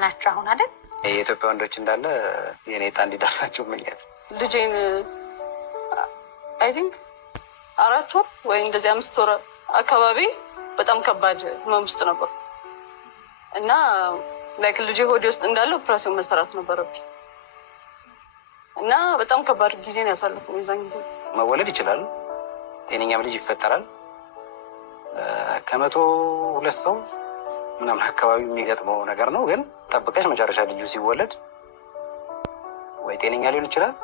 ናቸው አሁን አይደል? የኢትዮጵያ ወንዶች እንዳለ የኔ ዕጣ እንዲደርሳቸው ምኛል። ልጄን አይ ቲንክ 4 ወር ወይ እንደዚህ 5 ወር አካባቢ በጣም ከባድ ህመም ውስጥ ነበር እና ላይክ ልጄ ሆዴ ውስጥ እንዳለ ኦፕሬሽን መሰራት ነበረብኝ እና በጣም ከባድ ጊዜ ነው ያሳለፈው። የዛን ጊዜ መወለድ ይችላል፣ ጤነኛም ልጅ ይፈጠራል። ከ102 ሰው ምናምን አካባቢ የሚገጥመው ነገር ነው። ግን ጠብቀሽ መጨረሻ ልጁ ሲወለድ ወይ ጤነኛ ሊሆን ይችላል።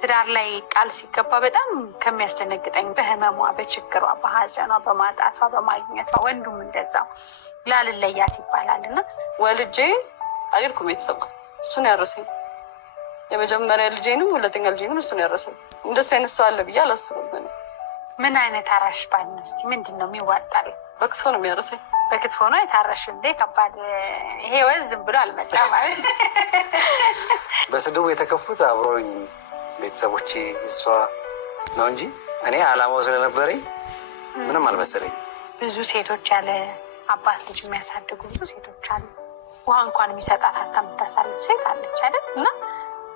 ትዳር ላይ ቃል ሲገባ በጣም ከሚያስደነግጠኝ በህመሟ፣ በችግሯ፣ በሀዘኗ፣ በማጣቷ፣ በማግኘቷ ወንዱም እንደዛው ላልለያት ይባላል እና ወልጄ አልሄድኩም ቤተሰብ ጋር። እሱን ያረሰኝ የመጀመሪያ ልጄንም ሁለተኛ ልጄንም እሱን ያረሰኝ። እንደሱ አይነት ሰው አለ ብዬ አላስብም። ምን አይነት አራሽ ባል ነው? እስኪ ምንድን ነው የሚዋጣል? በክትፎ ነው የሚያረሰኝ። በክትፎ ነው የታረሽ እንዴ? ከባድ ይሄ ወዝ ዝም ብሎ አልመጣም ማለት በስድቡ የተከፉት አብሮኝ ቤተሰቦቼ እሷ ነው እንጂ እኔ አላማው ስለነበረኝ ምንም አልመሰለኝ። ብዙ ሴቶች ያለ አባት ልጅ የሚያሳድጉ ብዙ ሴቶች አሉ። ውሃ እንኳን የሚሰጣት አታ የምታሳልፍ ሴት አለች አይደል? እና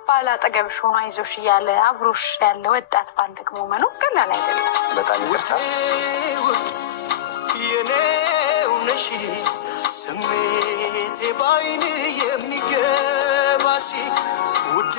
ባል አጠገብሽ ሆኖ አይዞሽ እያለ አብሮሽ ያለ ወጣት ባል ደግሞ መኖር ቀላል አይደለም። በጣም ይቅርታ የኔው ነሽ ስሜቴ ባይን የሚገባሽ ውዴ